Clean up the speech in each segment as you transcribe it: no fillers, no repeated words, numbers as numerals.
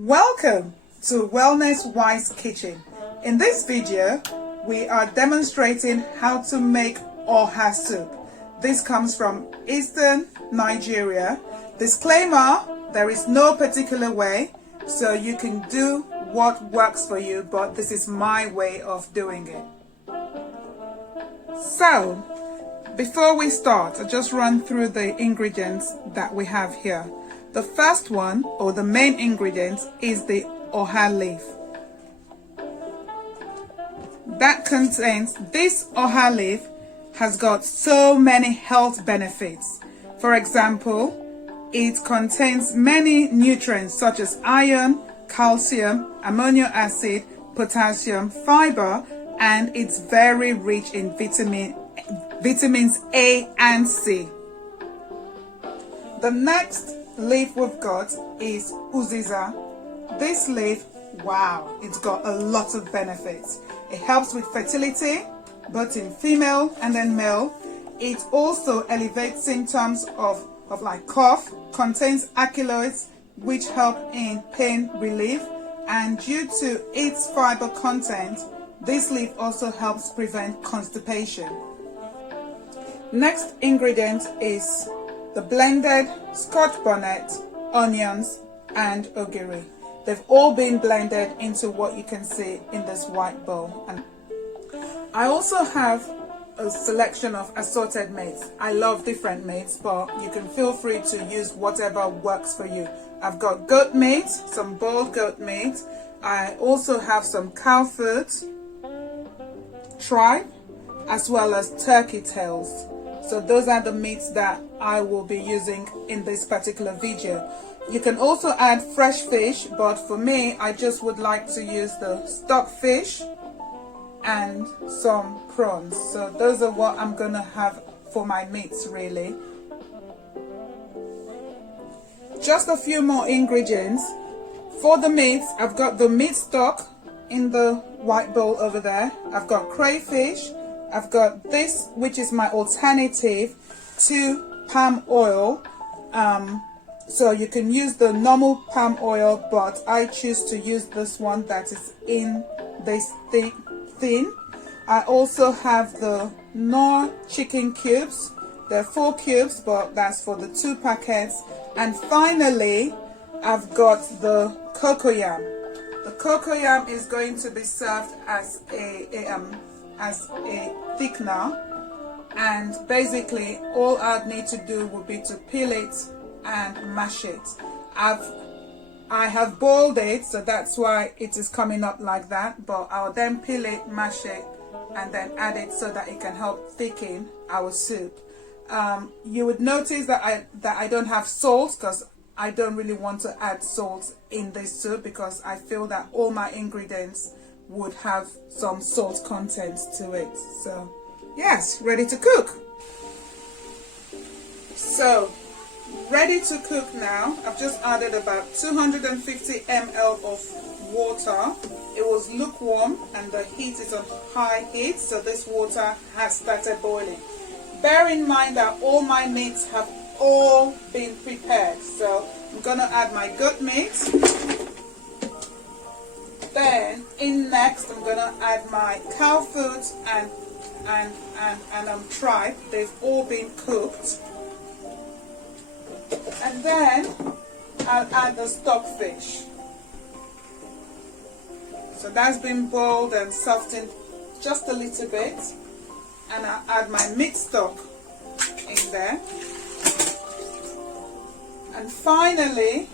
Welcome to Wellness Wise Kitchen. In this video, we are demonstrating how to make Oha soup. This comes from Eastern Nigeria. Disclaimer, there is no particular way, so you can do what works for you, but this is my way of doing it. So, before we start, I'll just run through the ingredients that we have here. The first one, or the main ingredient, is the Oha leaf. This Oha leaf has got so many health benefits. For example, it contains many nutrients such as iron, calcium, amino acid, potassium, fiber, and it's very rich in vitamins A and C. The next leaf we've got is Uziza. This leaf, wow, it's got a lot of benefits. It helps with fertility, both in female and then male. It also alleviates symptoms of like cough, contains alkaloids which help in pain relief, and due to its fiber content, this leaf also helps prevent constipation. Next ingredient is the blended Scotch bonnet, onions, and ogiri. They've all been blended into what you can see in this white bowl. And I also have a selection of assorted meats. I love different meats, but you can feel free to use whatever works for you. I've got goat meat, some boiled goat meat. I also have some cow foot, tripe, as well as turkey tails. So those are the meats that I will be using in this particular video. You can also add fresh fish, but for me, I just would like to use the stock fish and some prawns. So those are what I'm gonna have for my meats really. Just a few more ingredients. For the meats, I've got the meat stock in the white bowl over there. I've got crayfish. I've got this, which is my alternative to palm oil. So you can use the normal palm oil, but I choose to use this one that is in this thin. I also have the Knorr chicken cubes. There are 4 cubes, but that's for the 2 packets. And finally, I've got the cocoyam. The cocoyam is going to be served as a thickener, and basically all I'd need to do would be to peel it and mash it. I have boiled it, so that's why it is coming up like that, but I'll then peel it, mash it, and then add it so that it can help thicken our soup. You would notice that I don't have salt, because I don't really want to add salt in this soup, because I feel that all my ingredients would have some salt content to it. So yes, ready to cook. So ready to cook now. I've just added about 250 ml of water. It was lukewarm and the heat is on high heat, so this water has started boiling. Bear in mind that all my meats have all been prepared. So I'm gonna add my goat meat. Then in next, I'm gonna add my cow foot and tripe. They've all been cooked. And then I'll add the stock fish. So that's been boiled and softened just a little bit. And I'll add my meat stock in there. And finally,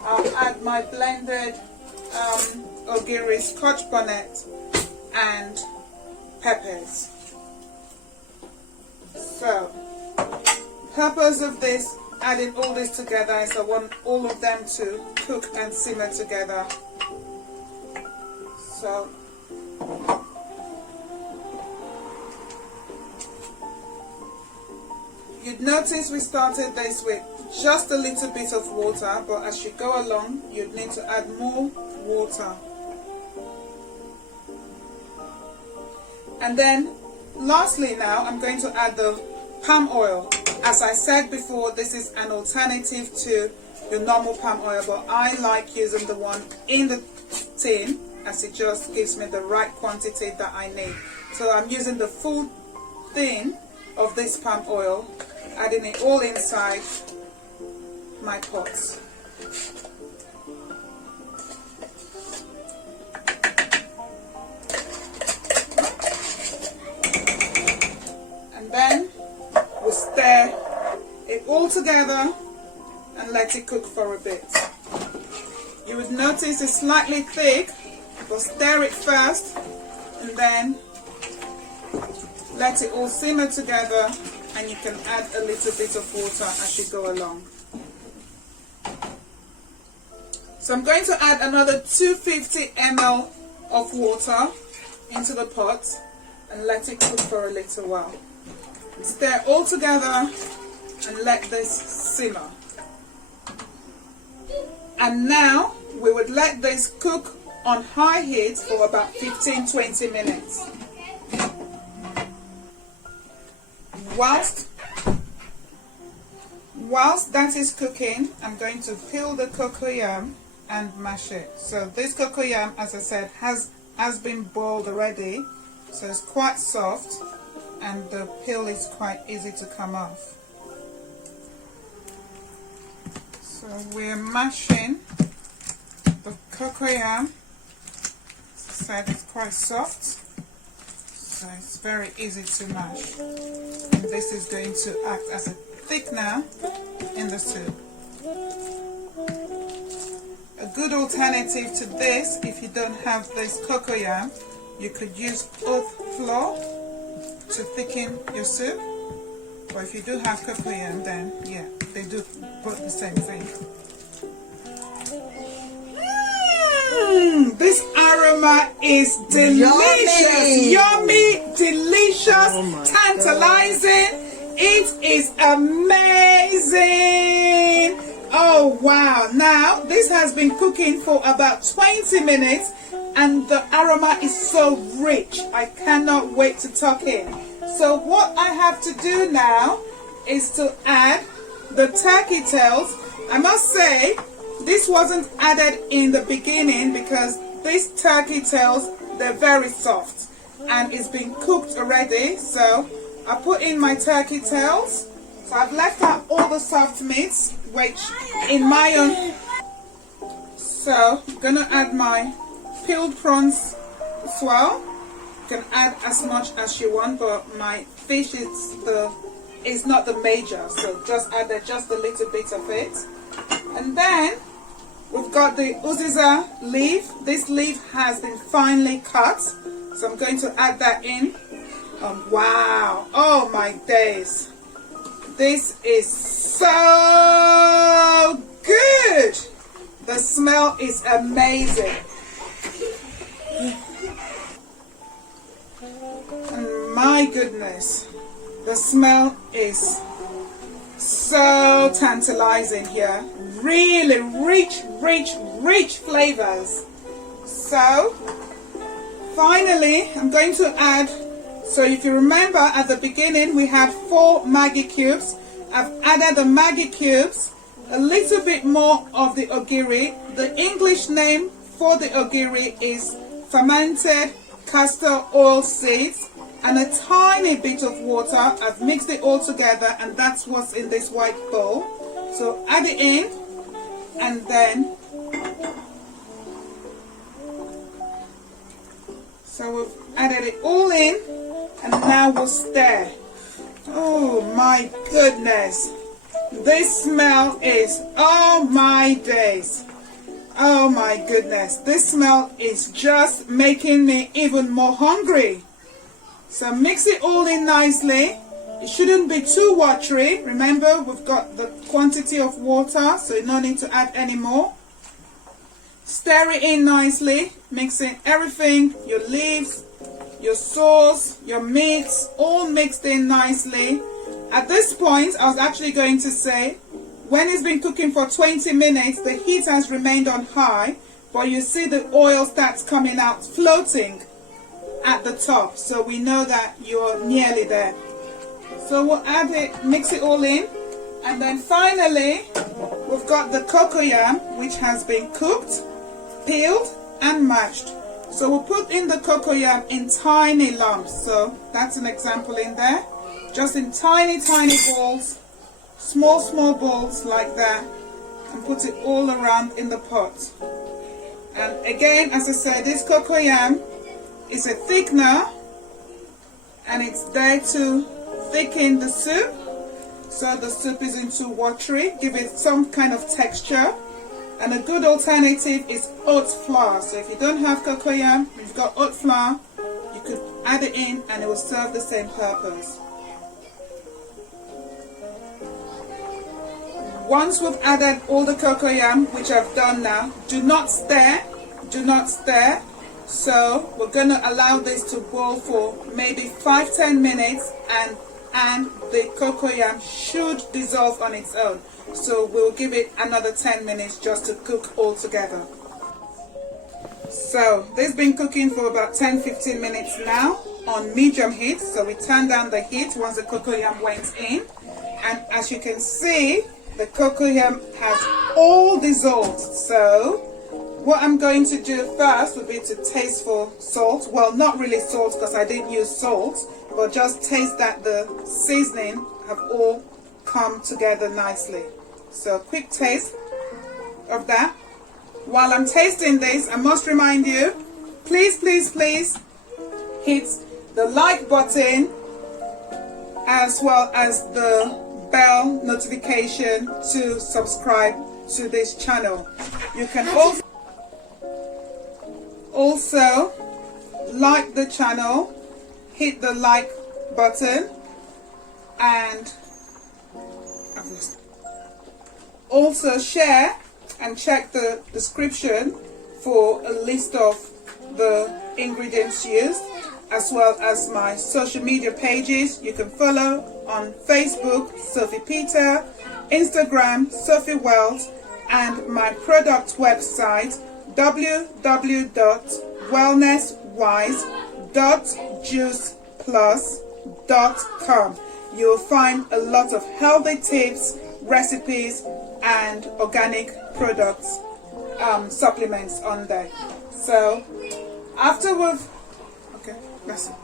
I'll add my blended Ogiri Scotch bonnet and peppers. So, purpose of this, adding all this together, is I want all of them to cook and simmer together. So, you'd notice we started this with just a little bit of water, but as you go along, you'd need to add more water. And then lastly now, I'm going to add the palm oil. As I said before, this is an alternative to your normal palm oil, but I like using the one in the tin, as it just gives me the right quantity that I need. So I'm using the full tin of this palm oil, adding it all inside my pot. And then we'll stir it all together and let it cook for a bit. You would notice it's slightly thick, but stir it first and then let it all simmer together, and you can add a little bit of water as you go along. So I'm going to add another 250 ml of water into the pot and let it cook for a little while. Stir all together and let this simmer. And now we would let this cook on high heat for about 15-20 minutes. Whilst that is cooking, I'm going to peel the cocoyam and mash it. So this cocoyam, as I said, has been boiled already, so it's quite soft and the peel is quite easy to come off. So we're mashing the cocoyam. As I said, it's quite soft, so it's very easy to mash. And this is going to act as a thickener in the soup. A good alternative to this, if you don't have this cocoyam, you could use oat flour to thicken your soup. Or if you do have cocoyam, then yeah, they do both the same thing. This aroma is delicious, yummy, delicious, tantalizing. It is amazing. Oh wow. Now this has been cooking for about 20 minutes and the aroma is so rich. I cannot wait to tuck in. So what I have to do now is to add the turkey tails. I must say this wasn't added in the beginning because these turkey tails, they're very soft and it's been cooked already. So I put in my turkey tails. So I've left out all the soft meats, which in my own. So I'm gonna add my peeled prawns as well. You can add as much as you want, but my fish is not the major, so just add just a little bit of it. And then we've got the Uziza leaf. This leaf has been finely cut, so I'm going to add that in. Wow, oh my days, this is so good. The smell is amazing. And my goodness, the smell is so tantalizing here. Really rich flavors. So finally I'm going to add, so if you remember at the beginning we had 4 Maggi cubes. I've added the Maggi cubes, a little bit more of the Ogiri. The English name for the Ogiri is farmented castor oil seeds, and a tiny bit of water. I've mixed it all together and that's what's in this white bowl. So add it in and then, so we've added it all in and now we'll stir. Oh my goodness, this smell is, oh my days, oh my goodness, this smell is just making me even more hungry. So mix it all in nicely. It shouldn't be too watery. Remember, we've got the quantity of water, so no need to add any more. Stir it in nicely, mixing everything, your leaves, your sauce, your meats, all mixed in nicely. At this point, I was actually going to say, when it's been cooking for 20 minutes, the heat has remained on high, but you see the oil starts coming out, floating at the top, so we know that you're nearly there. So we'll add it, mix it all in, And then finally, we've got the cocoyam, which has been cooked, peeled and mashed. So we'll put in the cocoyam in tiny lumps. So that's an example in there. Just in tiny balls, small balls like that, and put it all around in the pot. And again, as I said, this cocoyam is a thickener, and it's there to thicken the soup, so the soup isn't too watery, give it some kind of texture. And a good alternative is oat flour. So if you don't have cocoyam, you've got oat flour, you could add it in and it will serve the same purpose. Once we've added all the cocoyam, which I've done now, do not stir. So we're going to allow this to boil for maybe 5-10 minutes, and the cocoyam should dissolve on its own. So we'll give it another 10 minutes just to cook all together. So this has been cooking for about 10-15 minutes now on medium heat. So we turn down the heat once the cocoyam went in, and as you can see, the cocoyam has all dissolved. So what I'm going to do first would be to taste for salt. Well, not really salt because I didn't use salt, but just taste that the seasoning have all come together nicely. So quick taste of that. While I'm tasting this, I must remind you, please hit the like button as well as the bell notification to subscribe to this channel. You can also like the channel, hit the like button, and also share and check the description for a list of the ingredients used, as well as my social media pages. You can follow on Facebook, Sophie Peter, Instagram, Sophie Wells, and my product website, www.wellnesswise.juiceplus.com. You'll find a lot of healthy tips, recipes, and organic products, supplements on there. So after we've, okay, that's it.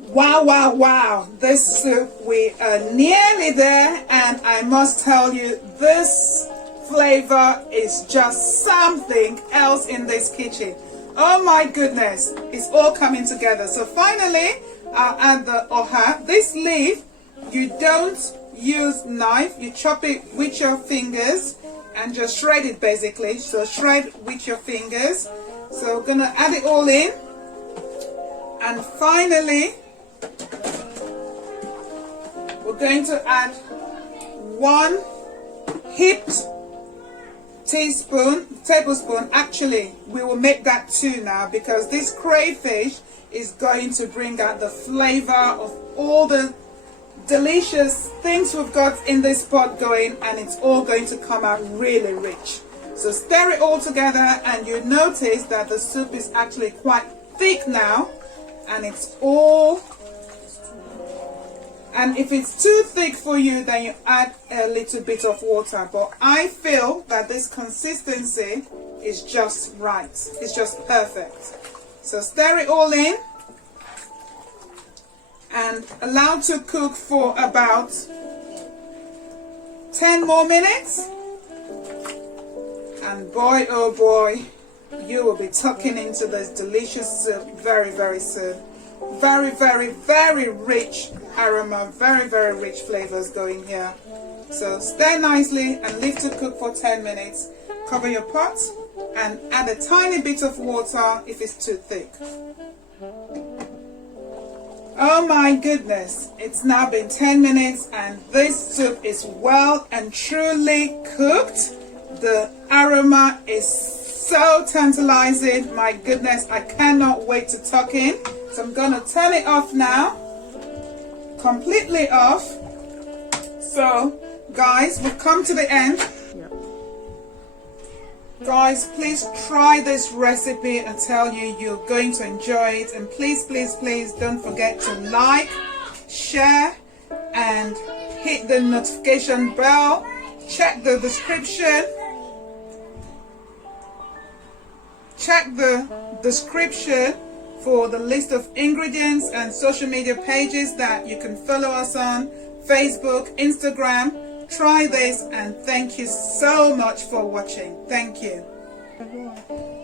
Wow, this soup, we are nearly there, and I must tell you, this flavor is just something else in this kitchen. Oh my goodness, it's all coming together. So finally, I'll add the oha. This leaf, you don't use knife, you chop it with your fingers and just shred it basically. So shred with your fingers. So we're gonna add it all in, and finally we're going to add 1 heaped tablespoon. Actually, we will make that 2 now, because this crayfish is going to bring out the flavor of all the delicious things we've got in this pot going, and it's all going to come out really rich. So stir it all together, and you notice that the soup is actually quite thick now, and it's all, and if it's too thick for you, then you add a little bit of water, but I feel that this consistency is just right. It's just perfect. So stir it all in and allow to cook for about 10 more minutes, and boy oh boy, you will be tucking into this delicious soup very soon. Very rich aroma, very rich flavors going here. So stir nicely and leave to cook for 10 minutes. Cover your pot and add a tiny bit of water if it's too thick. Oh my goodness, it's now been 10 minutes and this soup is well and truly cooked. The aroma is so tantalizing. My goodness, I cannot wait to tuck in. So I'm going to turn it off now, completely off. So guys, we've come to the end. Guys, please try this recipe. I tell you, you're going to enjoy it. And please don't forget to like, share, and hit the notification bell, check the description. Check the description for the list of ingredients and social media pages that you can follow us on: Facebook, Instagram. Try this, and thank you so much for watching. Thank you.